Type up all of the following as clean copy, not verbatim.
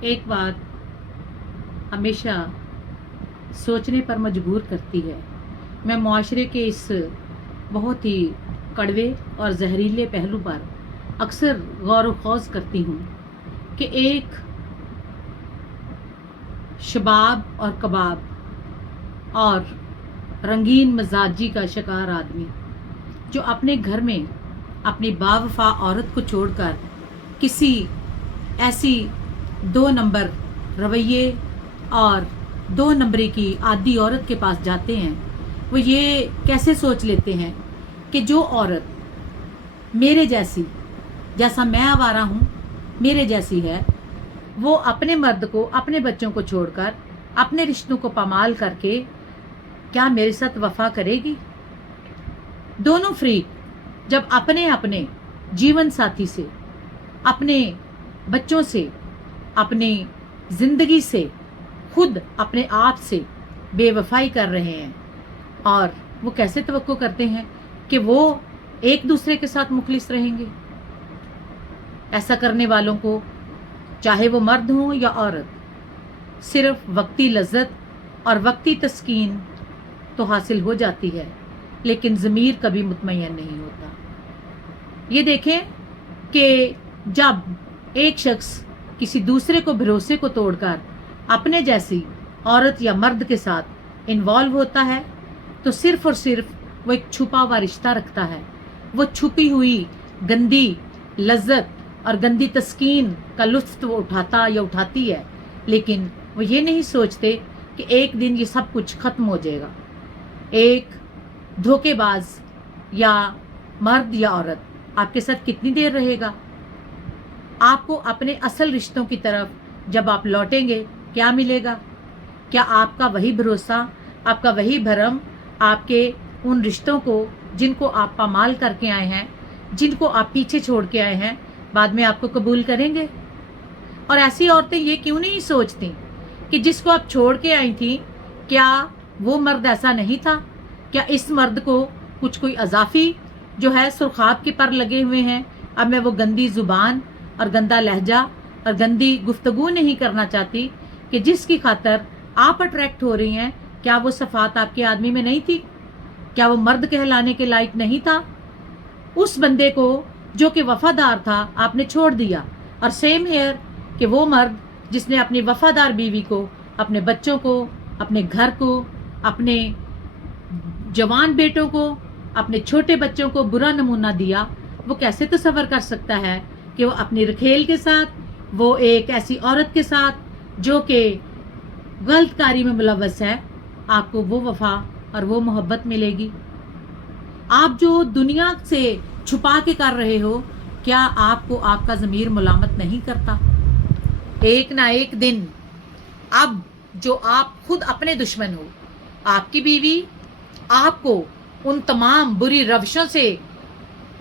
एक बात हमेशा सोचने पर मजबूर करती है। मैं मुआशरे के इस बहुत ही कड़वे और जहरीले पहलू पर अक्सर गौर व खौज करती हूँ कि एक शबाब और कबाब और रंगीन मिजाजी का शिकार आदमी जो अपने घर में अपनी बावफा औरत को छोड़कर किसी ऐसी 2 नंबर रवैये और 2 नंबरी की आदी औरत के पास जाते हैं, वो ये कैसे सोच लेते हैं कि जो औरत मेरे जैसी, जैसा मैं आवारा हूँ, मेरे जैसी है, वो अपने मर्द को, अपने बच्चों को छोड़कर अपने रिश्तों को पामाल करके क्या मेरे साथ वफा करेगी। दोनों फ्रीक जब अपने अपने जीवन साथी से, अपने बच्चों से, अपनी ज़िंदगी से, खुद अपने आप से बेवफाई कर रहे हैं, और वो कैसे तवक्को करते हैं कि वो एक दूसरे के साथ मुखलिस रहेंगे। ऐसा करने वालों को, चाहे वो मर्द हो या औरत, सिर्फ वक्ती लज्जत और वक्ती तस्कीन तो हासिल हो जाती है, लेकिन ज़मीर कभी मुतमय्यन नहीं होता। ये देखें कि जब एक शख्स किसी दूसरे को भरोसे को तोड़कर अपने जैसी औरत या मर्द के साथ इन्वॉल्व होता है, तो सिर्फ और सिर्फ वो एक छुपा हुआ रिश्ता रखता है। वो छुपी हुई गंदी लज्जत और गंदी तस्कीन का लुत्फ वो उठाता या उठाती है, लेकिन वो ये नहीं सोचते कि एक दिन ये सब कुछ ख़त्म हो जाएगा। एक धोखेबाज या मर्द या औरत आपके साथ कितनी देर रहेगा? आपको अपने असल रिश्तों की तरफ जब आप लौटेंगे क्या मिलेगा? क्या आपका वही भरोसा, आपका वही भरम, आपके उन रिश्तों को जिनको आप पामाल करके आए हैं, जिनको आप पीछे छोड़ के आए हैं, बाद में आपको कबूल करेंगे? और ऐसी औरतें ये क्यों नहीं सोचती कि जिसको आप छोड़ के आई थी, क्या वो मर्द ऐसा नहीं था? क्या इस मर्द को कुछ कोई अजाफी जो है सुरखाब के पर लगे हुए हैं? अब मैं वो गंदी ज़ुबान और गंदा लहजा और गंदी गुफ्तगू नहीं करना चाहती कि जिसकी खातर आप अट्रैक्ट हो रही हैं। क्या वो सफ़ात आपके आदमी में नहीं थी? क्या वो मर्द कहलाने के लायक नहीं था? उस बंदे को जो कि वफादार था आपने छोड़ दिया, और सेम हेयर कि वो मर्द जिसने अपनी वफादार बीवी को, अपने बच्चों को, अपने घर को, अपने जवान बेटों को, अपने छोटे बच्चों को बुरा नमूना दिया, वो कैसे तसव्वुर कर सकता है कि वो अपनी रखेल के साथ, वो एक ऐसी औरत के साथ जो कि गलत कारी में मुलव्वस है, आपको वो वफा और वो मोहब्बत मिलेगी? आप जो दुनिया से छुपा के कर रहे हो, क्या आपको आपका ज़मीर मुलामत नहीं करता? एक ना एक दिन अब जो आप खुद अपने दुश्मन हो, आपकी बीवी आपको उन तमाम बुरी रवशों से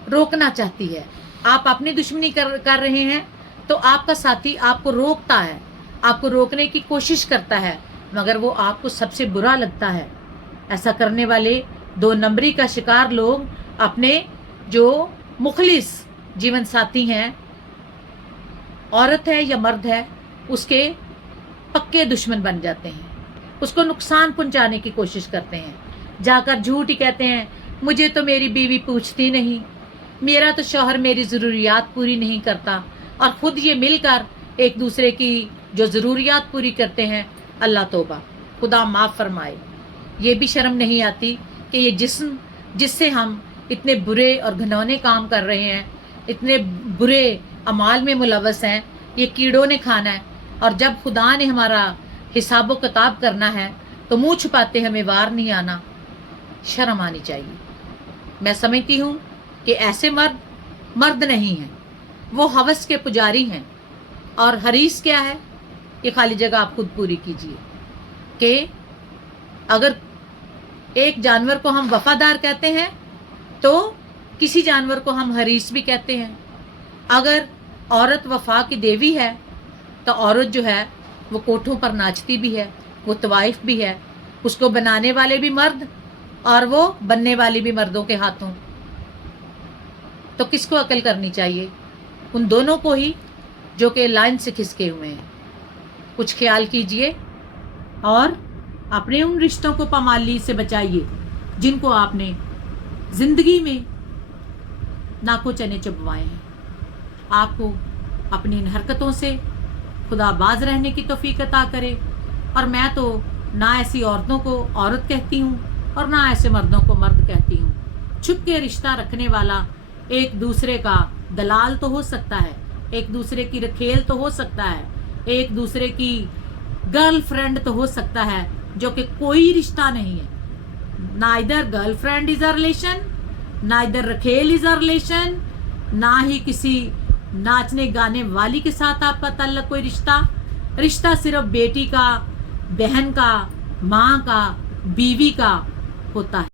रोकना चाहती है। आप अपनी दुश्मनी कर रहे हैं, तो आपका साथी आपको रोकता है, आपको रोकने की कोशिश करता है, मगर वो आपको सबसे बुरा लगता है। ऐसा करने वाले 2 नंबरी का शिकार लोग अपने जो मुखलिस जीवन साथी हैं, औरत है या मर्द है, उसके पक्के दुश्मन बन जाते हैं, उसको नुकसान पहुंचाने की कोशिश करते हैं। जाकर झूठ ही कहते हैं, मुझे तो मेरी बीवी पूछती नहीं, मेरा तो शौहर मेरी ज़रूरियात पूरी नहीं करता, और ख़ुद ये मिलकर एक दूसरे की जो ज़रूरियात पूरी करते हैं। अल्लाह तौबा, खुदा माफ़ फरमाए। ये भी शर्म नहीं आती कि ये जिस्म जिससे हम इतने बुरे और घिनौने काम कर रहे हैं, इतने बुरे अमाल में मुलव्वस हैं, ये कीड़ों ने खाना है, और जब खुदा ने हमारा हिसाब व किताब करना है तो मुँह छुपाते हमें वार नहीं आना। शर्म आनी चाहिए। मैं समझती हूँ कि ऐसे मर्द नहीं हैं, वो हवस के पुजारी हैं, और हरीस क्या है, ये खाली जगह आप खुद पूरी कीजिए कि अगर एक जानवर को हम वफादार कहते हैं, तो किसी जानवर को हम हरीस भी कहते हैं। अगर औरत वफा की देवी है, तो औरत जो है वो कोठों पर नाचती भी है, वो तवाइफ भी है, उसको बनाने वाले भी मर्द और वो बनने वाली भी मर्दों के हाथों। तो किसको अकल करनी चाहिए? उन दोनों को ही जो कि लाइन से खिसके हुए हैं। कुछ ख्याल कीजिए और अपने उन रिश्तों को पामाली से बचाइए जिनको आपने ज़िंदगी में नाको चने चबवाए हैं। आपको अपनी इन हरकतों से खुदा बाज रहने की तौफीक अता करे। और मैं तो ना ऐसी औरतों को औरत कहती हूँ और ना ऐसे मर्दों को मर्द कहती हूँ। छुप के रिश्ता रखने वाला एक दूसरे का दलाल तो हो सकता है, एक दूसरे की रखेल तो हो सकता है, एक दूसरे की गर्लफ्रेंड तो हो सकता है, जो कि कोई रिश्ता नहीं है। Neither girlfriend is a relation, neither रखेल इज अ रिलेशन, ना ही किसी नाचने गाने वाली के साथ आपका ताल्लुक कोई रिश्ता। रिश्ता सिर्फ बेटी का, बहन का, माँ का, बीवी का होता है।